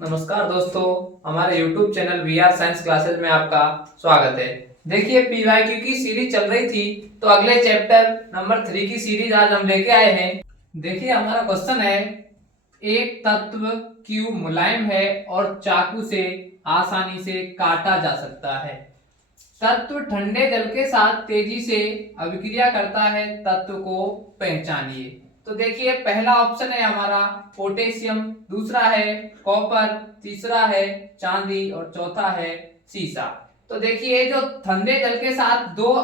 नमस्कार दोस्तों, हमारे YouTube channel we are science classes में आपका स्वागत है। देखिए पीवाईक्यू की सीरीज चल रही थी, तो अगले चैप्टर नंबर 3 की सीरीज आज हम लेके आए हैं। देखिए हमारा क्वेश्चन है, एक तत्व क्यू मुलायम है और चाकू से आसानी से काटा जा सकता है। तत्व ठंडे जल के साथ तेजी से अभिक्रिया करता है, तत्व को पहचानिए। तो देखिए पहला ऑप्शन है हमारा पोटेशियम, दूसरा है कॉपर, तीसरा है चांदी और चौथा है सीसा। तो देखिए जो ठंडे जल के साथ दो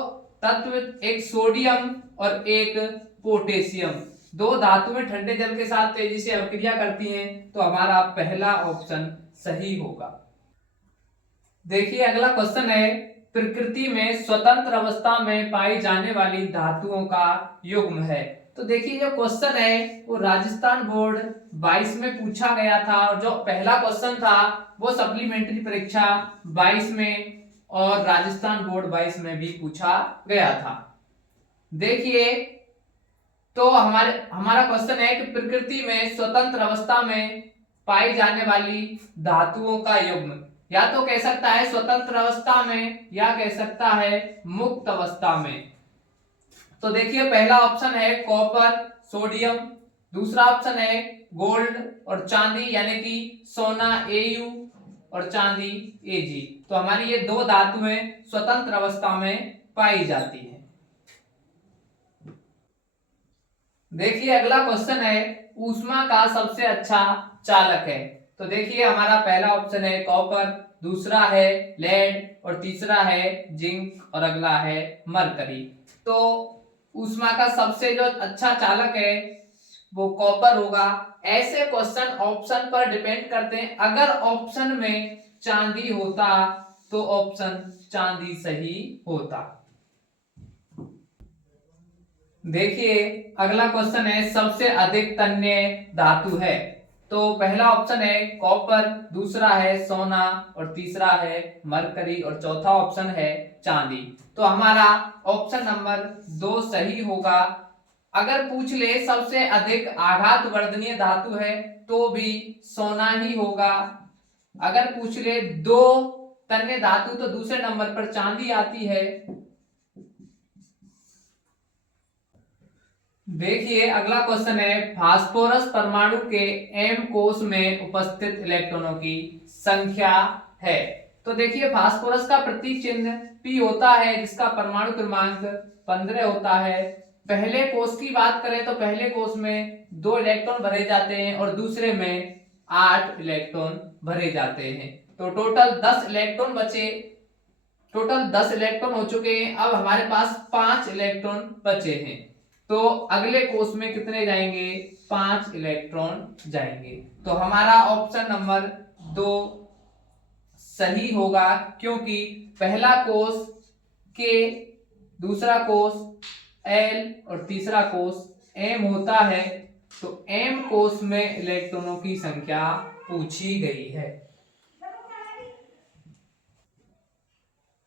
तत्व, एक सोडियम और एक पोटेशियम, दो धातुएं ठंडे जल के साथ तेजी से अभिक्रिया करती हैं, तो हमारा पहला ऑप्शन सही होगा। देखिए अगला क्वेश्चन है, प्रकृति में स्वतंत्र अवस्था में पाई जाने वाली धातुओं का युग्म है। तो देखिए जो क्वेश्चन है वो राजस्थान बोर्ड 22 में पूछा गया था, और जो पहला क्वेश्चन था वो सप्लीमेंट्री परीक्षा 22 में और राजस्थान बोर्ड 22 में भी पूछा गया था। देखिए तो हमारा क्वेश्चन है कि प्रकृति में स्वतंत्र अवस्था में पाई जाने वाली धातुओं का युग्म, या तो कह सकता है स्वतंत्र अवस्था में या कह सकता है मुक्त अवस्था में। तो देखिए पहला ऑप्शन है कॉपर सोडियम, दूसरा ऑप्शन है गोल्ड और चांदी यानी कि सोना Au और चांदी Ag। तो हमारी ये दो धातुएं स्वतंत्र अवस्था में पाई जाती है। देखिए अगला क्वेश्चन है, ऊष्मा का सबसे अच्छा चालक है। तो देखिए हमारा पहला ऑप्शन है कॉपर, दूसरा है लेड और तीसरा है जिंक और अगला है मरकरी। तो ऊष्मा का सबसे जो अच्छा चालक है वो कॉपर होगा। ऐसे क्वेश्चन ऑप्शन पर डिपेंड करते हैं, अगर ऑप्शन में चांदी होता तो ऑप्शन चांदी सही होता। देखिए अगला क्वेश्चन है, सबसे अधिक तन्य धातु है। तो पहला ऑप्शन है कॉपर, दूसरा है सोना और तीसरा है मरकरी और चौथा ऑप्शन है चांदी। तो हमारा ऑप्शन नंबर 2 सही होगा। अगर पूछ ले सबसे अधिक आघात वर्धनीय धातु है तो भी सोना ही होगा। अगर पूछ ले दो तन्य धातु तो दूसरे नंबर पर चांदी आती है। देखिए अगला क्वेश्चन है, फास्फोरस परमाणु के एम कोश में उपस्थित इलेक्ट्रॉनों की संख्या है। तो देखिए फास्फोरस का प्रतीक चिन्ह P होता है, जिसका परमाणु क्रमांक 15 होता है। पहले कोश की बात करें तो पहले कोश में 2 इलेक्ट्रॉन भरे जाते हैं और दूसरे में 8 इलेक्ट्रॉन भरे जाते हैं। तो टोटल 10 इलेक्ट्रॉन बचे, टोटल 10 इलेक्ट्रॉन हो चुके हैं। अब हमारे पास 5 इलेक्ट्रॉन बचे हैं, तो अगले कोष में कितने जाएंगे? 5 इलेक्ट्रॉन जाएंगे। तो हमारा ऑप्शन नंबर 2 सही होगा, क्योंकि पहला कोष के, दूसरा कोष L और तीसरा कोष M होता है। तो M कोष में इलेक्ट्रॉनों की संख्या पूछी गई है।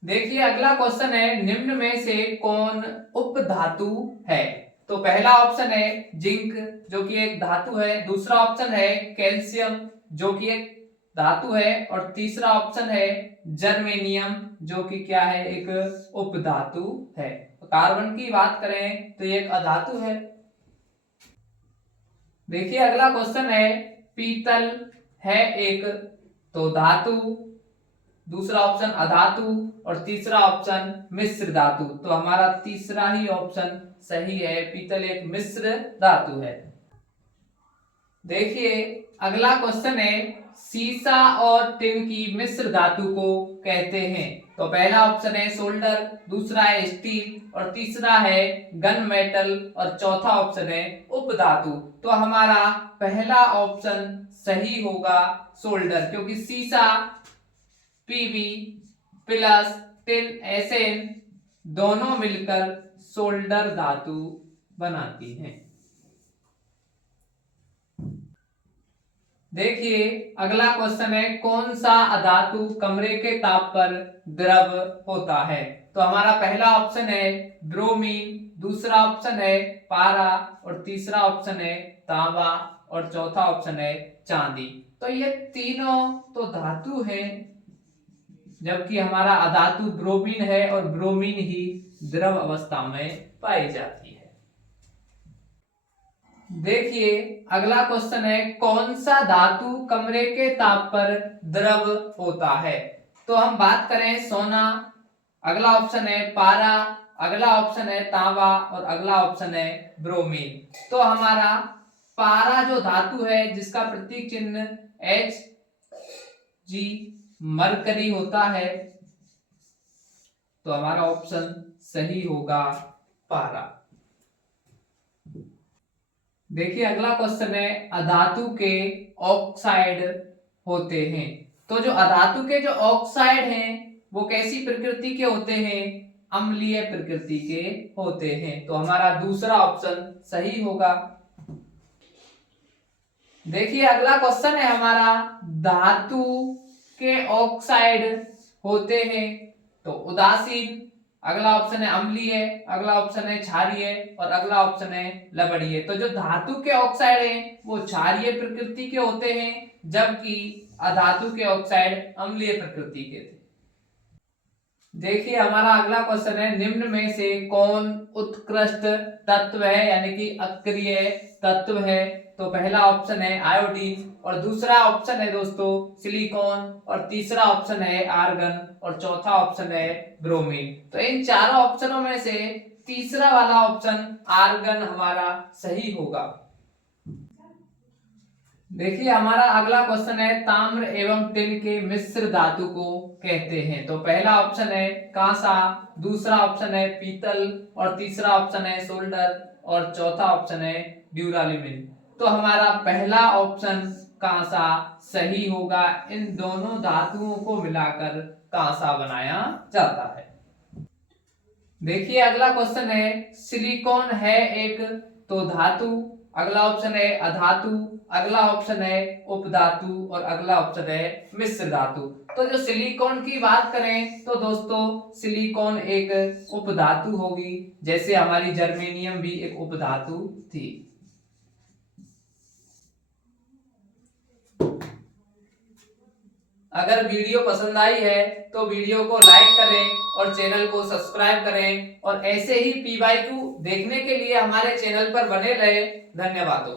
देखिए अगला क्वेश्चन है, निम्न में से कौन उपधातु है? तो पहला ऑप्शन है जिंक जो कि एक धातु है, दूसरा ऑप्शन है कैल्शियम जो कि एक धातु है, और तीसरा ऑप्शन है जर्मेनियम जो कि क्या है? एक उपधातु है। तो कार्बन की बात करें तो ये एक अधातु है। देखिए अगला क्वेश्चन है, पीतल है एक तो धातु, दूसरा ऑप्शन अधातु और तीसरा ऑप्शन मिश्र धातु। तो हमारा तीसरा ही ऑप्शन सही है, पीतल एक मिश्र धातु है। देखिए अगला क्वेश्चन है, सीसा और टिन की मिश्र धातु को कहते हैं। तो पहला ऑप्शन है सोल्डर, दूसरा है स्टील और तीसरा है गन मेटल और चौथा ऑप्शन है उपधातु। तो हमारा पहला ऑप्शन सही होगा सोल्डर, क्योंकि सीसा Pb प्लस टिन Sn दोनों मिलकर सोल्डर धातु बनाती हैं। देखिए अगला क्वेश्चन है, कौन सा अधातु कमरे के ताप पर द्रव होता है? तो हमारा पहला ऑप्शन है ब्रोमीन, दूसरा ऑप्शन है पारा और तीसरा ऑप्शन है तांबा और चौथा ऑप्शन है चांदी। तो ये तीनों तो धातु हैं, जबकि हमारा अधातु ब्रोमीन है और ब्रोमीन ही द्रव अवस्था में पाई जाती है। देखिए अगला क्वेश्चन है, कौन सा धातु कमरे के ताप पर द्रव होता है? तो हम बात करें सोना, अगला ऑप्शन है पारा, अगला ऑप्शन है तांबा और अगला ऑप्शन है ब्रोमीन। तो हमारा पारा जो धातु है जिसका प्रतीक चिन्ह Hg मरकरी होता है, तो हमारा ऑप्शन सही होगा पारा। देखिए अगला क्वेश्चन है, अधातु के ऑक्साइड होते हैं। तो जो अधातु के जो ऑक्साइड हैं वो कैसी प्रकृति के होते हैं? अम्लीय प्रकृति के होते हैं। तो हमारा दूसरा ऑप्शन सही होगा। देखिए अगला क्वेश्चन है हमारा, धातु के ऑक्साइड होते हैं। तो उदासीन, अगला ऑप्शन है अम्लीय, अगला ऑप्शन है क्षारीय और अगला ऑप्शन है लवणीय। तो जो धातु के ऑक्साइड हैं वो क्षारीय प्रकृति के होते हैं, जबकि अधातु के ऑक्साइड अम्लीय प्रकृति के थे। देखिए हमारा अगला क्वेश्चन है, निम्न में से कौन उत्कृष्ट तत्व है यानी कि अक्रिय तत्व है? तो पहला ऑप्शन है आयोडीन और दूसरा ऑप्शन है दोस्तों सिलिकॉन और तीसरा ऑप्शन है आर्गन और चौथा ऑप्शन है ब्रोमीन। तो इन चारों ऑप्शनों में से तीसरा वाला ऑप्शन आर्गन हमारा सही होगा। देखिए हमारा अगला क्वेश्चन है, ताम्र एवं टिन के मिश्र धातु को कहते हैं। तो पहला ऑप्शन है कांसा, दूसरा ऑप्शन है पीतल और तीसरा ऑप्शन है सोल्डर और चौथा ऑप्शन है ड्यूरालिमिन। तो हमारा पहला ऑप्शन कांसा सही होगा। इन दोनों धातुओं को मिलाकर कांसा बनाया जाता है। देखिए अगला क्वेश्चन है, सिलिकॉन है एक तो धातु, अगला ऑप्शन है अधातु, अगला ऑप्शन है उपधातु और अगला ऑप्शन है मिश्र धातु। तो जो सिलिकॉन की बात करें तो दोस्तों सिलिकॉन एक उपधातु होगी, जैसे हमारी जर्मेनियम भी एक उपधातु थी। अगर वीडियो पसंद आई है तो वीडियो को लाइक करें और चैनल को सब्सक्राइब करें और ऐसे ही PYQ देखने के लिए हमारे चैनल पर बने रहे। धन्यवाद।